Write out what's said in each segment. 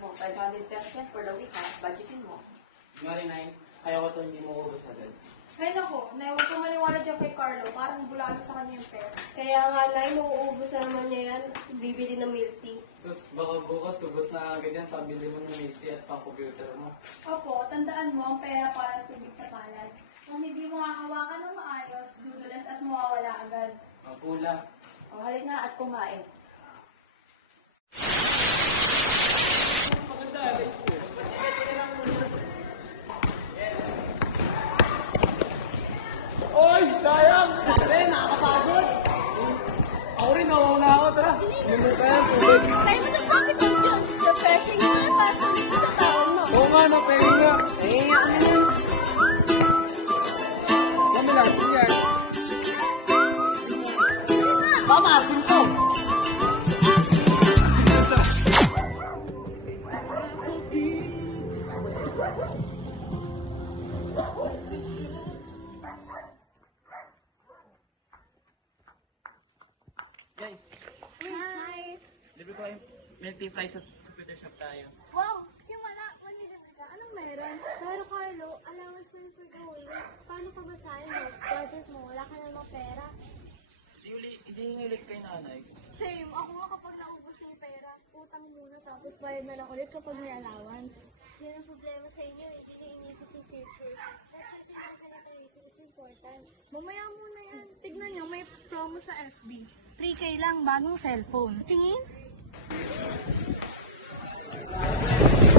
mo. 500 pesos yan for the week, ha? Budgetin mo. Nga rin, Nay. Ayaw ko ito, hindi mo ubos agad. Ay nako, Nay, huwag kang maniwala dyan kay Carlo. Parang bulaan sa kanya yung pera. Kaya nga, Nay, mauubos na naman niya yan. Bibili ng milk tea. Sus, baka bukas ubos na agad yan. Pabili mo ng milk tea at pang-computer mo. Opo, tandaan mo ang pera para tubig sa palad. Kung hindi mo hahawakan ng maayos, dudulas at mawawala agad. Ang pula. O, halik na at kumain. Oy, sayang! Pare, nakakapagod! Ako rin, nawauna ako. Tara, lumot tayo. Tayo mo ng coffee ko yun. Refreshing na yung pasalit sa taon, no? Oo nga, napahinga nga. Nahinga kami na. Kami last year. Tama, simpo! Guys, Hi! libre ko kayo. Milk tea fries sa computer shop tayo. Wow! Yung wala, manila ka. Anong meron? Pero Carlo, allowance na for going. Paano pa basahin mo? Budget mo, wala ka namang pera. Hindi ulit kay nanay. Same, ako nga kapag naubos yung pera, utang muna tapos bayad na lang ulit kapag may allowance. Yan ang problema sa inyo, hindi nyo inisip yung future. That's why it's important. Mamaya muna yan. Tignan nyo, may promo sa FB. 3K lang, bagong cellphone. Tingin?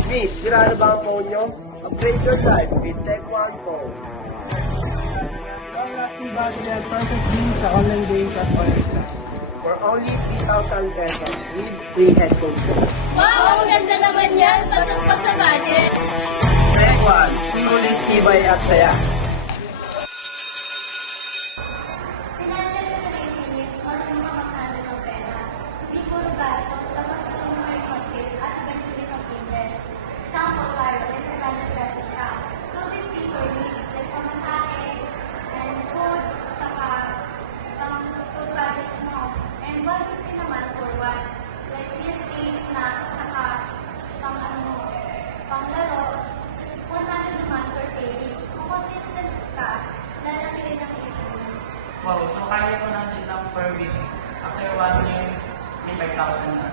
Miss, sira na ba ang phone nyo? Upgrade your life with Tech One Phone. Perfect jeans sa online games at online class. For only 3,000 pesos with free headphones. Wow! Ang ganda naman yan! Pasok pa sa budget! Tech One, sulit, tibay at saya. Financial literacy means marunong ka mag-handle ng pera. Hindi puro gastos, dapat marunong ka rin mag-save at eventually mag-invest. Example, Carlo, may 500 pesos ka. 250 for needs, like pamasahe, and food, saka school projects mo. And 150 naman for wants, like milk tea, snacks, saka panglaro. 100 naman for savings. Kung consistent ka, lalaki rin ang ipon mo. Wow, so kaya ko natin lang per week. After 1 year, may 5,000 na.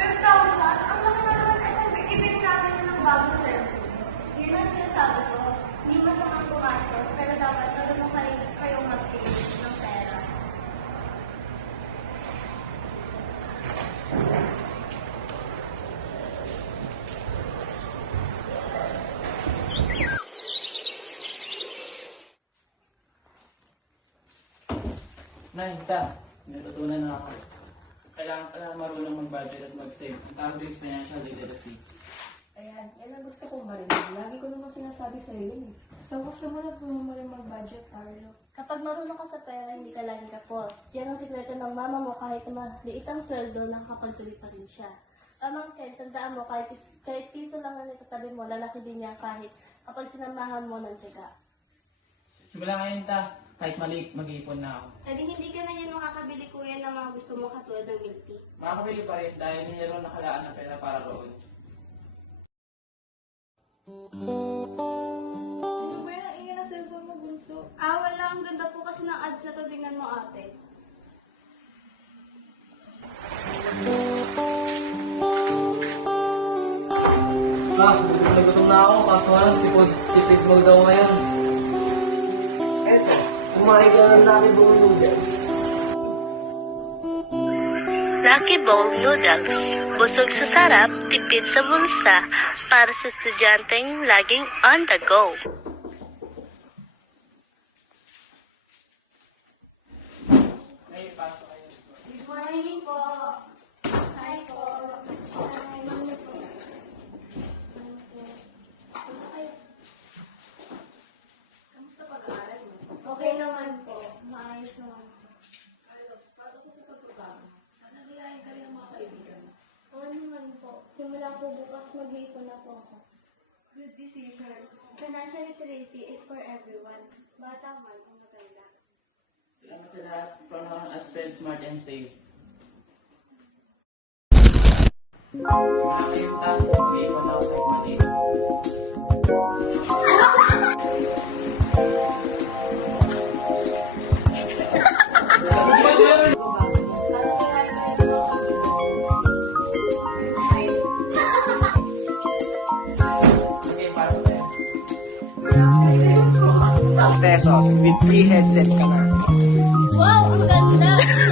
5,000? Ang laki na naman ay kung ibigay namin yun ng bagong cellphone. Yun ang sinasabi ko. Hindi masamang gumastos, pero dapat marunong ka rin kayong mag-save ng pera. Nay, natutunan na ako. Kailangan marunong mag-budget at mag-save. Ang tawag is financial literacy. Ayan, yan ang gusto kong marinig. Lagi ko namang sinasabi sa'yo yun. So, gusto mo na mo rin mag-budget, Carlo. Kapag marunong ka sa pera, hindi ka laging kapos. Yan ang sikreto ng mama mo kahit na maliit ang sweldo, nakakapagtuloy pa rin siya. Tamang Ken, tandaan mo, kahit piso lang ang itatabi mo, lalaki din niya kahit kapag sinamahan mo ng tiyaga. Simula ngayon kahit maliit, mag-iipon na ako. E di hindi ka na yan makakabili kuya ng mga gusto mo katulad ng milk tea. Makakabili pa rin dahil hindi rin nakalaan ng pera para roon. Ano ba yan? Ang ingay na cellphone mo, bunso. Wala. Ang ganda po kasi ng ads na to. Tingnan mo ate. Gutom na ako. Kaso nga, sipid mo daw ngayon. Eto, kumain ka ng Lucky Bowl Noodles. Lucky Bowl Noodles. Busog sa sarap, tipid sa bulsa, para sa estudyanteng laging on the go. Ngayon, pasok kayo. Good morning po. Hi po. Hi, mami po. Kamusta pag-aaral mo? Okay naman po. Maayos naman po. Carlo, paano ko sa pagtutama? Sana nilayan ka rin ng mga kaibigan mo. Oo naman po. Simula po bukas mag-iipon na po ako. Good decision. Financial literacy is for everyone. Bata man o matanda. Salamat sa lahat. From now on, spend smart and save. Simula ngayon ta, umiiwan ako kahit maliit. Sana kailangan ka rin mga Okay, pasok tayo. pesos with free headset ka na. Wow, ang ganda!